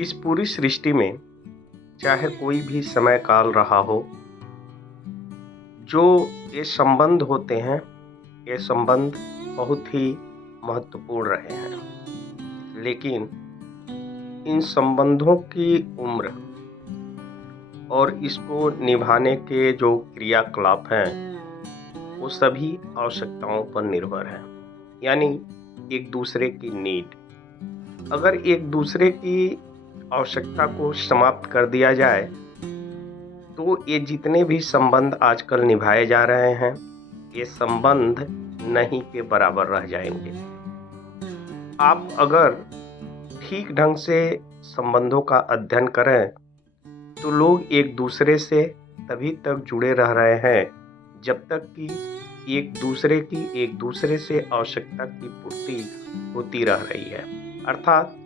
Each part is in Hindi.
इस पूरी सृष्टि में चाहे कोई भी समय काल रहा हो, जो ये संबंध होते हैं, ये संबंध बहुत ही महत्वपूर्ण रहे हैं। लेकिन इन संबंधों की उम्र और इसको निभाने के जो क्रियाकलाप हैं, वो सभी आवश्यकताओं पर निर्भर हैं। यानी एक दूसरे की नीड। अगर एक दूसरे की आवश्यकता को समाप्त कर दिया जाए, तो ये जितने भी संबंध आजकल निभाए जा रहे हैं, ये संबंध नहीं के बराबर रह जाएंगे। आप अगर ठीक ढंग से संबंधों का अध्ययन करें, तो लोग एक दूसरे से तभी तक जुड़े रह रहे हैं जब तक कि एक दूसरे से आवश्यकता की पूर्ति होती रह रही है। अर्थात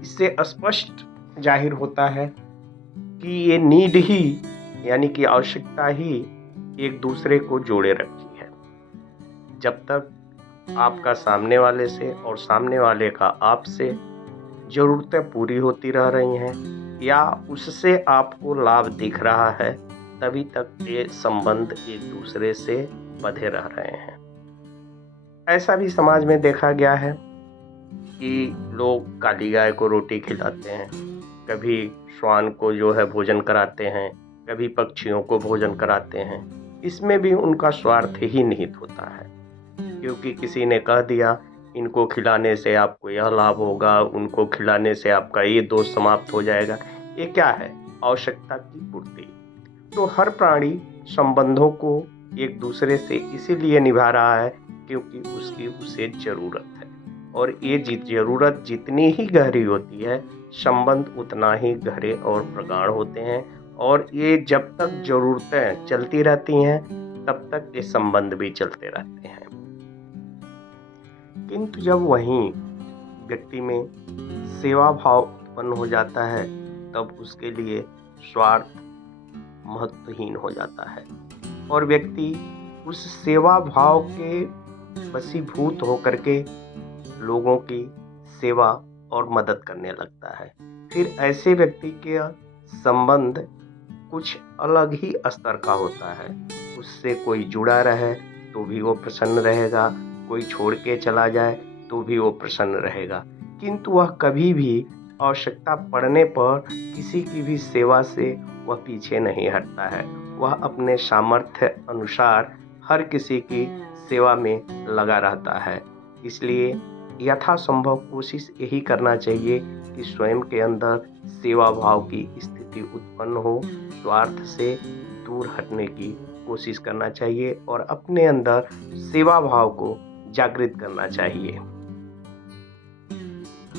इससे स्पष्ट जाहिर होता है कि ये नीड ही यानी कि आवश्यकता ही एक दूसरे को जोड़े रखती है। जब तक आपका सामने वाले से और सामने वाले का आपसे ज़रूरतें पूरी होती रह रही हैं या उससे आपको लाभ दिख रहा है, तभी तक ये संबंध एक दूसरे से बंधे रह रहे हैं। ऐसा भी समाज में देखा गया है कि लोग काली गाय को रोटी खिलाते हैं, कभी श्वान को जो है भोजन कराते हैं, कभी पक्षियों को भोजन कराते हैं। इसमें भी उनका स्वार्थ ही निहित होता है, क्योंकि किसी ने कह दिया इनको खिलाने से आपको यह लाभ होगा, उनको खिलाने से आपका ये दोष समाप्त हो जाएगा। ये क्या है? आवश्यकता की पूर्ति। तो हर प्राणी संबंधों को एक दूसरे से इसीलिए निभा रहा है क्योंकि उसकी उसे ज़रूरत है, और ये ज़रूरत जितनी ही गहरी होती है, संबंध उतना ही गहरे और प्रगाढ़ होते हैं। और ये जब तक ज़रूरतें चलती रहती हैं, तब तक ये संबंध भी चलते रहते हैं। किंतु जब वहीं व्यक्ति में सेवा भाव उत्पन्न हो जाता है, तब उसके लिए स्वार्थ महत्वहीन हो जाता है और व्यक्ति उस सेवा भाव के वशीभूत होकर के लोगों की सेवा और मदद करने लगता है। फिर ऐसे व्यक्ति के संबंध कुछ अलग ही स्तर का होता है। उससे कोई जुड़ा रहे तो भी वो प्रसन्न रहेगा, कोई छोड़ के चला जाए तो भी वो प्रसन्न रहेगा, किंतु वह कभी भी आवश्यकता पड़ने पर किसी की भी सेवा से वह पीछे नहीं हटता है। वह अपने सामर्थ्य अनुसार हर किसी की सेवा में लगा रहता है। इसलिए यथासंभव कोशिश यही करना चाहिए कि स्वयं के अंदर सेवा भाव की स्थिति उत्पन्न हो, स्वार्थ से दूर हटने की कोशिश करना चाहिए और अपने अंदर सेवा भाव को जागृत करना चाहिए।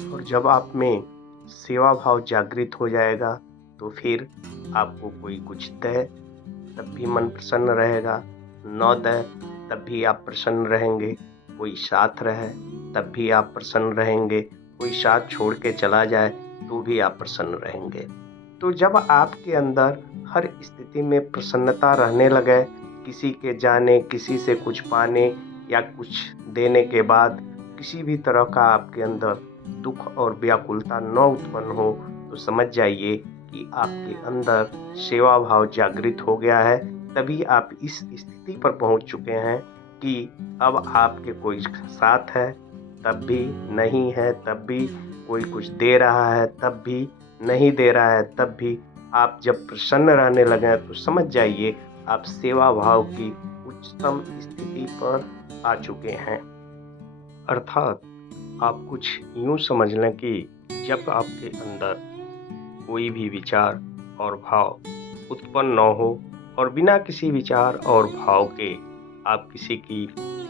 और जब आप में सेवा भाव जागृत हो जाएगा, तो फिर आपको कोई कुछ दे तब भी मन प्रसन्न रहेगा, न दे तब भी आप प्रसन्न रहेंगे, कोई साथ रहे तब भी आप प्रसन्न रहेंगे, कोई साथ छोड़ के चला जाए तो भी आप प्रसन्न रहेंगे। तो जब आपके अंदर हर स्थिति में प्रसन्नता रहने लगे, किसी के जाने, किसी से कुछ पाने या कुछ देने के बाद किसी भी तरह का आपके अंदर दुख और व्याकुलता न उत्पन्न हो, तो समझ जाइए कि आपके अंदर सेवा भाव जागृत हो गया है। तभी आप इस स्थिति पर पहुंच चुके हैं कि अब आपके कोई साथ है तब भी नहीं है, तब भी कोई कुछ दे रहा है तब भी नहीं दे रहा है, तब भी आप जब प्रसन्न रहने लगे, तो समझ जाइए आप सेवा भाव की उच्चतम स्थिति पर आ चुके हैं। अर्थात आप कुछ यूँ समझ लें कि जब आपके अंदर कोई भी विचार और भाव उत्पन्न न हो और बिना किसी विचार और भाव के आप किसी की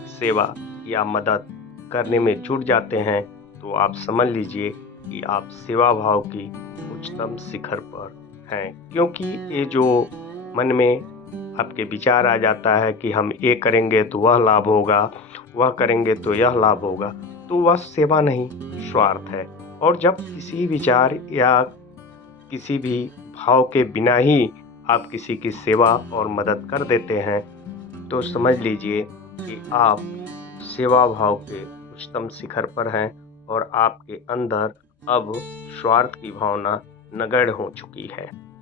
सेवा या मदद करने में जुट जाते हैं, तो आप समझ लीजिए कि आप सेवा भाव की उच्चतम शिखर पर हैं। क्योंकि ये जो मन में आपके विचार आ जाता है कि हम ये करेंगे तो वह लाभ होगा, वह करेंगे तो यह लाभ होगा, तो वह सेवा नहीं, स्वार्थ है। और जब किसी विचार या किसी भी भाव के बिना ही आप किसी की सेवा और मदद कर देते हैं, तो समझ लीजिए कि आप सेवा भाव के उच्चतम शिखर पर हैं और आपके अंदर अब स्वार्थ की भावना नगण्य हो चुकी है।